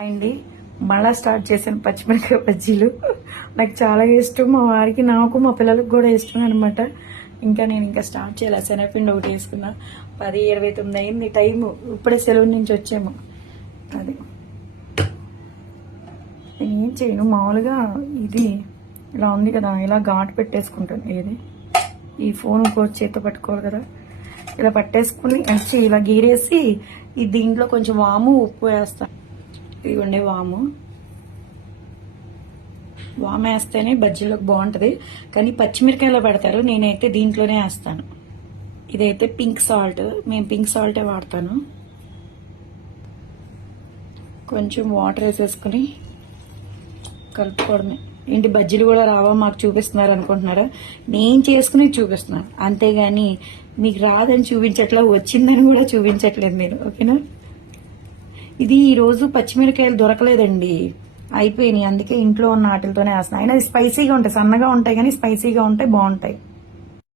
అండి. మళ్ళా స్టార్ట్ చేశాను పచ్చిమిరపకాయ బజ్జీలు. నాకు చాలా ఇష్టం. మా వారికి నాకు మా పిల్లలకు కూడా ఇష్టం అనమాట ఇంకా నేను ఇంకా స్టార్ట్ చేయాలి. శనగపిండి ఒకటి వేసుకున్నా. పది ఇరవై తొమ్మిది అయింది టైము. ఇప్పుడే సెలవు నుంచి వచ్చాము. అది. నేను ఏం చేయను. మామూలుగా ఇది ఇలా ఉంది కదా. ఇలా ఘాటు పెట్టేసుకుంటాను. ఏది? ఈ ఫోన్ ఇంకో చేత్తో పట్టుకోవాలి కదా. ఇలా పట్టేసుకుని వచ్చి ఇలా గీరేసి ఈ దీంట్లో కొంచెం వాము ఉప్పు వేస్తాను. ఇవ్వండి వాము. వాము వేస్తేనే బజ్జీలోకి బాగుంటుంది. కానీ పచ్చిమిరకాయలో పెడతారు. నేనైతే దీంట్లోనే వేస్తాను. ఇదైతే పింక్ సాల్ట్. మేము పింక్ సాల్టే వాడతాను. కొంచెం వాటర్ వేసేసుకుని కలుపుకోవడమే. ఏంటి బజ్జీలు కూడా రావా? మాకు చూపిస్తున్నారు అనుకుంటున్నారా? నేను చేసుకుని చూపిస్తున్నాను. అంతేగాని మీకు రాదని చూపించట్లా వచ్చిందని కూడా చూపించట్లేదు మీరు. ఓకేనా? ఇది ఈరోజు పచ్చిమిరకాయలు దొరకలేదండి. అయిపోయినాయి. అందుకే ఇంట్లో ఉన్న వాటితోనే వేస్తున్నాయి అయినా స్పైసీగా ఉంటాయి. సన్నగా ఉంటాయి కానీ స్పైసీగా ఉంటాయి. బాగుంటాయి.